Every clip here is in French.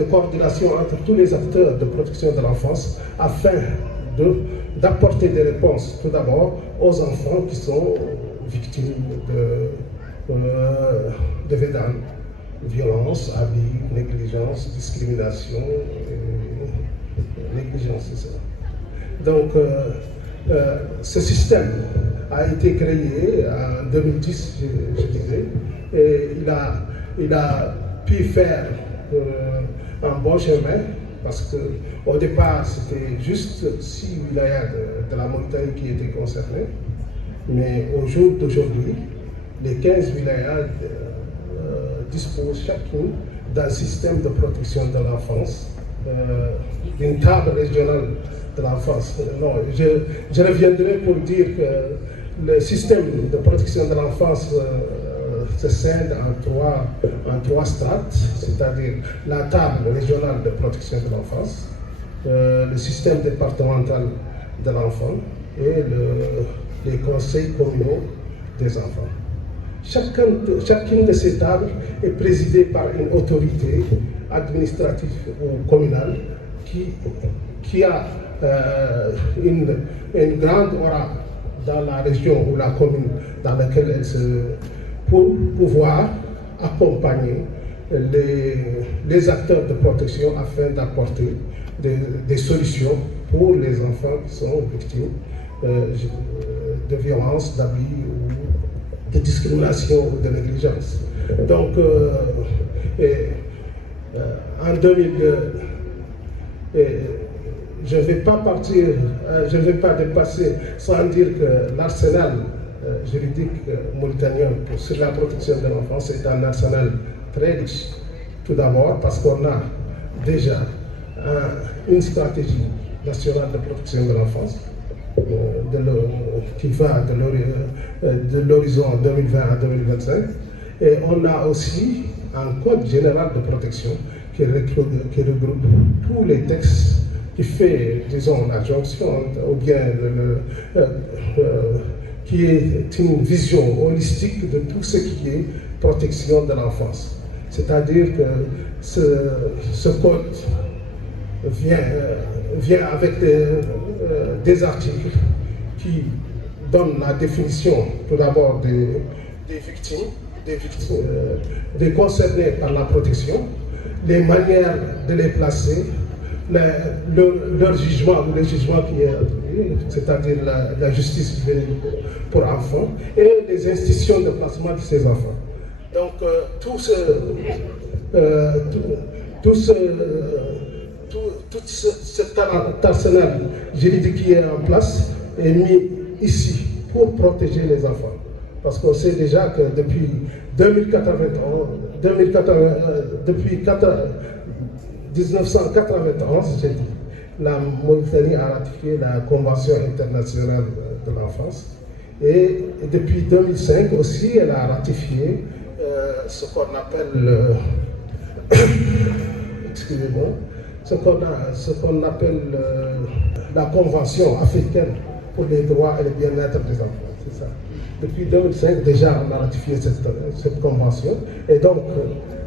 de coordination entre tous les acteurs de protection de l'enfance afin d'apporter des réponses tout d'abord aux enfants qui sont victimes de VEDAN, violence, abus, négligence, discrimination, négligence, c'est ça. Donc, ce système a été créé en 2010, je disais, et il a pu faire un bon chemin, parce qu'au départ, c'était juste 6 wilayas de la Mauritanie qui étaient concernés, mais au jour d'aujourd'hui, les 15 wilayas disposent chacune d'un système de protection de l'enfance, d'une table régionale de l'enfance. Non, je reviendrai pour dire que le système de protection de l'enfance se scinde en trois strates, c'est-à-dire la table régionale de protection de l'enfance, le système départemental de l'enfant et les conseils communaux des enfants. Chacune de ces tables est présidée par une autorité administrative ou communale qui a une grande aura dans la région ou la commune dans laquelle elle se... pour pouvoir accompagner les acteurs de protection afin d'apporter des solutions pour les enfants qui sont victimes de violences, d'abus ou de discrimination ou de négligence. Donc, en 2002, je ne vais pas partir, je ne vais pas dépasser sans dire que l'arsenal juridique mauritanien sur la protection de l'enfance est un arsenal très riche. Tout d'abord parce qu'on a déjà une stratégie nationale de protection de l'enfance qui va de l'horizon 2020 à 2025. Et on a aussi un code général de protection qui regroupe tous les textes, qui fait, disons, la jonction, ou bien qui est une vision holistique de tout ce qui est protection de l'enfance. C'est-à-dire que ce code vient avec des articles qui donnent la définition, tout d'abord, des victimes, des concernés par la protection, les manières de les placer, leur jugement ou le jugement qui est attribué, c'est-à-dire la justice juvénile pour enfants, et les institutions de placement de ces enfants. Donc tout cet arsenal juridique qui est en place est mis ici pour protéger les enfants. Parce qu'on sait déjà que depuis 1991, j'ai dit, la Mauritanie a ratifié la Convention internationale de l'enfance. Et depuis 2005 aussi, elle a ratifié ce qu'on appelle, excusez-moi, ce qu'on appelle la Convention africaine pour les droits et le bien-être des enfants. C'est ça. Depuis 2005, déjà, on a ratifié cette convention. Et donc,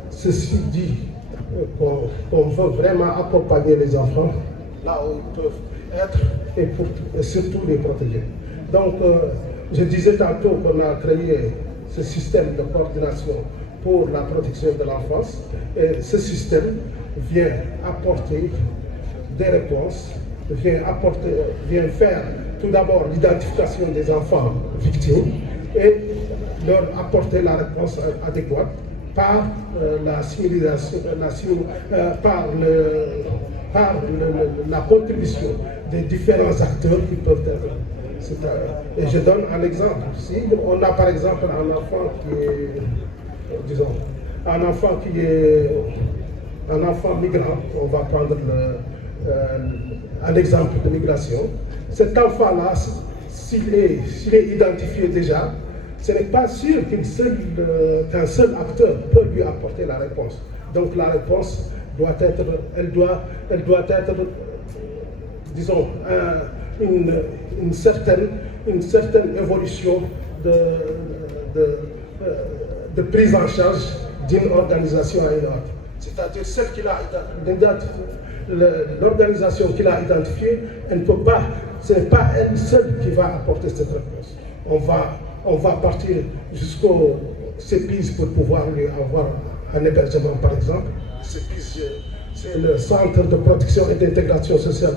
ceci dit qu'on veut vraiment accompagner les enfants là où ils peuvent être et surtout les protéger. Donc, je disais tantôt qu'on a créé ce système de coordination pour la protection de l'enfance. Et ce système vient apporter des réponses, vient faire tout d'abord l'identification des enfants victimes et leur apporter la réponse adéquate par la civilisation, par la contribution des différents acteurs qui peuvent être. Et je donne un exemple. Si on a par exemple un enfant qui est, disons, un enfant migrant, on va prendre un exemple de migration. Cet enfant-là, s'il est identifié déjà, ce n'est pas sûr qu'un seul acteur peut lui apporter la réponse. Donc la réponse doit être, disons, une certaine évolution de prise en charge d'une organisation à une autre. c'est-à-dire celle qu'il a l'organisation qu'il a identifiée, elle ne peut pas, ce n'est pas elle seule qui va apporter cette réponse. On va partir jusqu'au CEPIS pour pouvoir lui avoir un hébergement, par exemple. CEPIS, c'est le Centre de protection et d'intégration sociale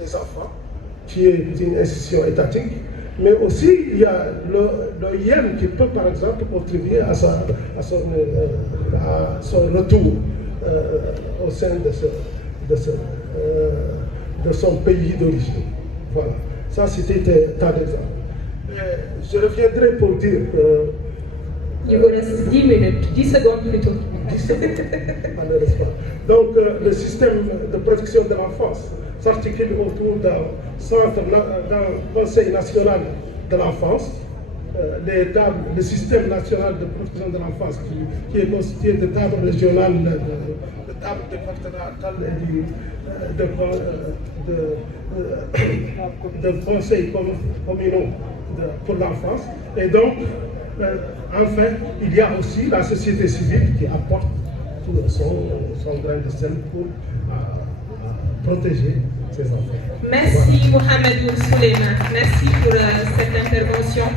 des enfants, qui est une institution étatique. Mais aussi, il y a le IEM qui peut, par exemple, contribuer à son retour au sein de son pays d'origine. Voilà. Ça, c'était un tas d'exemples. Je reviendrai pour dire que... Il vous reste 10 minutes, 10 secondes plutôt. 10 secondes, malheureusement. Donc, le système de protection de l'enfance s'articule autour d'un centre, d'un Conseil national de l'enfance, le système national de protection de l'enfance qui est constitué de tables régionales, de tables départementales et de conseils communaux pour l'enfance. Et donc, enfin, il y a aussi la société civile qui apporte son grain de sel pour protéger ces enfants. Merci Mohamedou Souleymane, merci pour cette intervention.